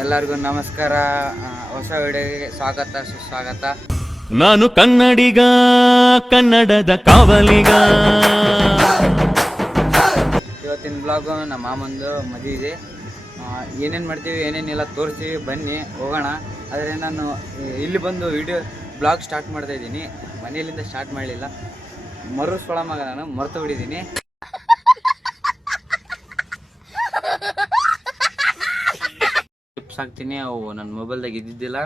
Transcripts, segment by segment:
ಎಲ್ಲರಿಗೂ ನಮಸ್ಕಾರ. ಹೊಸ ವಿಡಿಯೋಗೆ ಸ್ವಾಗತ ಸುಸ್ವಾಗತ. ನಾನು ಕನ್ನಡಿಗ ಕನ್ನಡದ ಕಾವಲಿಗ. ಇವತ್ತಿನ ಬ್ಲಾಗು ನಮ್ಮ ಮಾಮಂದು ಮದುವೆ ಇದೆ ಏನೇನು ಮಾಡ್ತೀವಿ, ಏನೇನಿಲ್ಲ ತೋರಿಸ್ತೀವಿ, ಬನ್ನಿ, ಹೋಗೋಣ. ಆದರೆ ನಾನು ಇಲ್ಲಿ ಬಂದು ವಿಡಿಯೋ, ಬ್ಲಾಗ್ ಸ್ಟಾರ್ಟ್ ಮಾಡ್ತಾ ಇದ್ದೀನಿ. ಮನೆಯಲ್ಲಿಂದ ಸ್ಟಾರ್ಟ್ ಮಾಡಲಿಲ್ಲ. ಮರುಸ್ಕೊಳ ಮಗ ನಾನು, ಮರೆತು ಬಿಟ್ಟಿದ್ದೀನಿ. ಕ್ಲಿಪ್ಸ್ ಹಾಕ್ತೀನಿ, ಅವು ನನ್ನ ಮೊಬೈಲ್ದಾಗ ಇದ್ದಿದ್ದಿಲ್ಲ.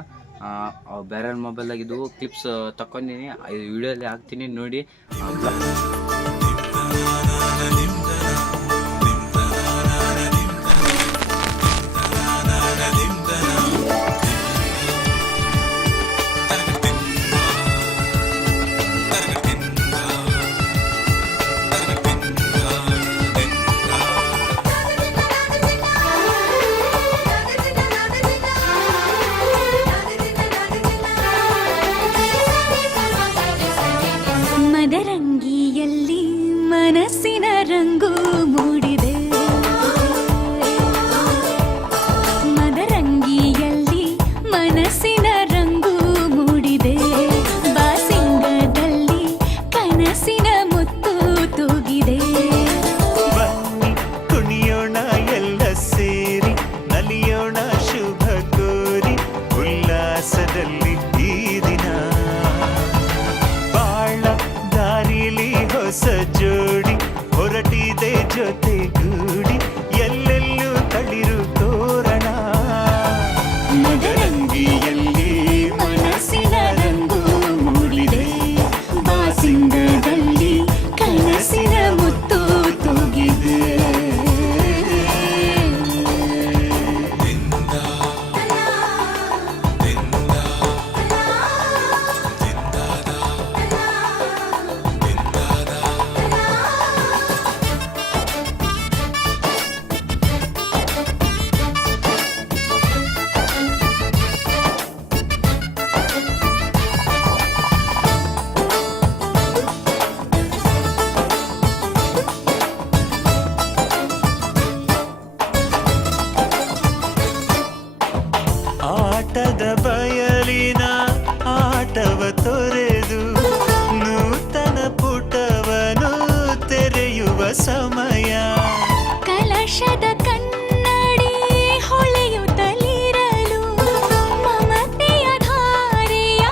ಅವು ಬೇರೆ ಮೊಬೈಲ್ದಾಗ ಇದ್ದವು ಕ್ಲಿಪ್ಸ್ ತಗೊಂಡಿನಿ ಇದು ವಿಡಿಯೋಲಿ ಹಾಕ್ತೀನಿ, ನೋಡಿ. ಸಮಯ. ಕಲಶದ ಕನ್ನಡಿ ಹೊಳೆಯುತ್ತಲಿರಲು ಮಮತೆಯ ಧಾರೆಯ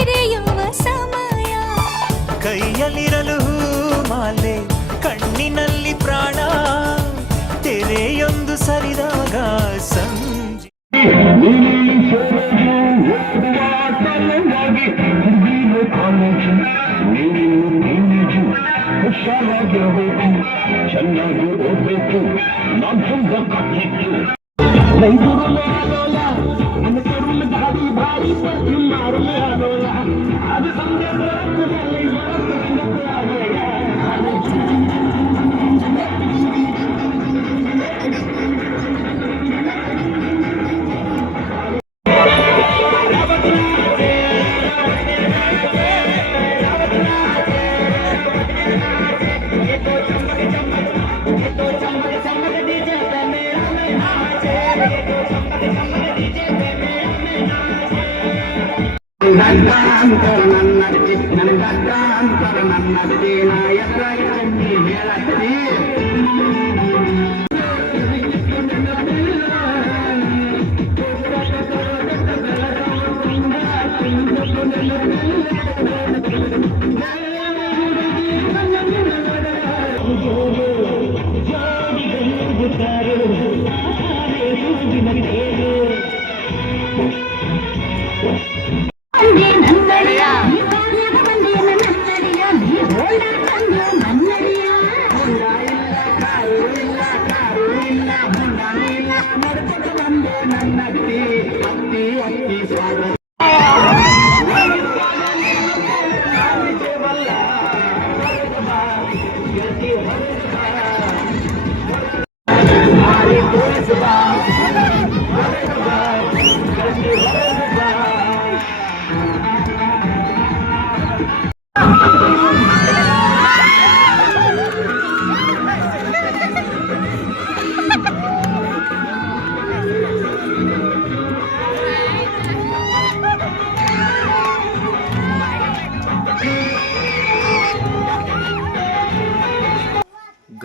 ಎರೆಯುವ ಸಮಯ. ಕೈಯಲ್ಲಿರಲು ಮಾಲೆ ಕಣ್ಣಿನಲ್ಲಿ ಪ್ರಾಣ ತೆರೆಯೊಂದು ಸರಿದಾಗ ಸಂಜೆ. ಓದಬೇಕು ನಾನು ನನ್ನದಿ ನನ್ನ ಗಡ್ಡಾಂತರ ನನ್ನದಿ ನಾ ಎತ್ತ ಚಂಡಿ ಹೇಳತ್ತಿ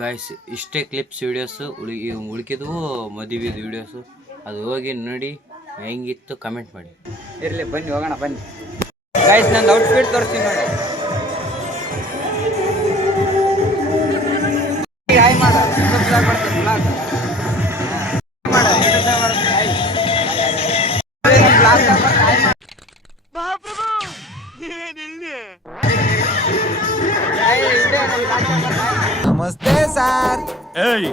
ಗಾಯ್ಸ್ ಇಷ್ಟೇ ಕ್ಲಿಪ್ಸ್ ವೀಡಿಯೋಸು ಉಳಿ ಉಳ್ಕಿದ್ವು ಮದುವೆದು ವೀಡಿಯೋಸು ಅದು ಹೋಗಿ ನೋಡಿ ಹೆಂಗಿತ್ತು ಕಮೆಂಟ್ ಮಾಡಿ. ಇರಲಿ ಬನ್ನಿ ಹೋಗೋಣ ಬನ್ನಿ. ಗಾಯ್ಸ್ ನಂದು ಔಟ್ಫಿಟ್ ತೋರಿಸ್ತೀನಿ ನೋಡಿ. ಹಾಯ್ ಮಾಡ. Blog hi sir. ಏಯ್.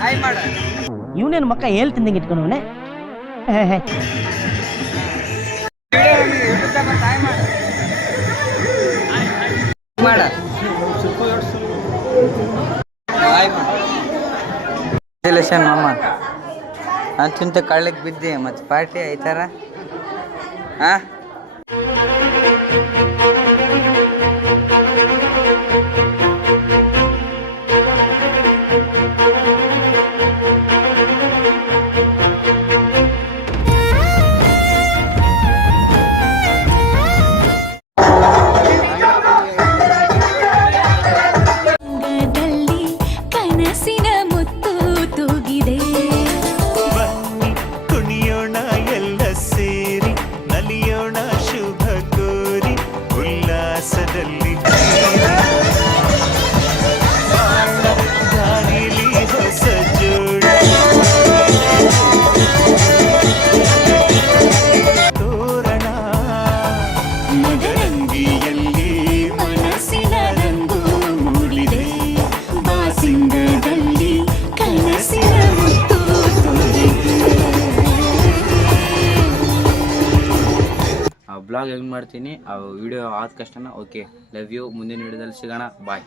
ಹಾಯ್ ಮಾಡ ಇವನೇನು ಮಕ್ಕ ಹೇಳ್ತಿಂದಂಗೆ ಇಟ್ಕೊಂಡವನೆ ಮಾಡ ಹಾಯ್ ಮಾಡ ರಿಲೇಷನ್ ಮಾಮ. ಅಂತಿಂತ ಕಳ್ಳಕ್ಕೆ ಬಿದ್ದೆ ಮತ್ತೆ ಪಾರ್ಟಿ ಆಯ್ತಾರ ha ಆ ಬ್ಲಾಗ್ ಹೆಂಗೆ ಮಾಡ್ತೀನಿ. ಆ ವಿಡಿಯೋ ಆದ ಕಷ್ಟನ ಓಕೆ ಲವ್ ಯು ಮುಂದಿನ ವಿಡಿಯೋದಲ್ಲಿ ಸಿಗೋಣ. ಬಾಯ್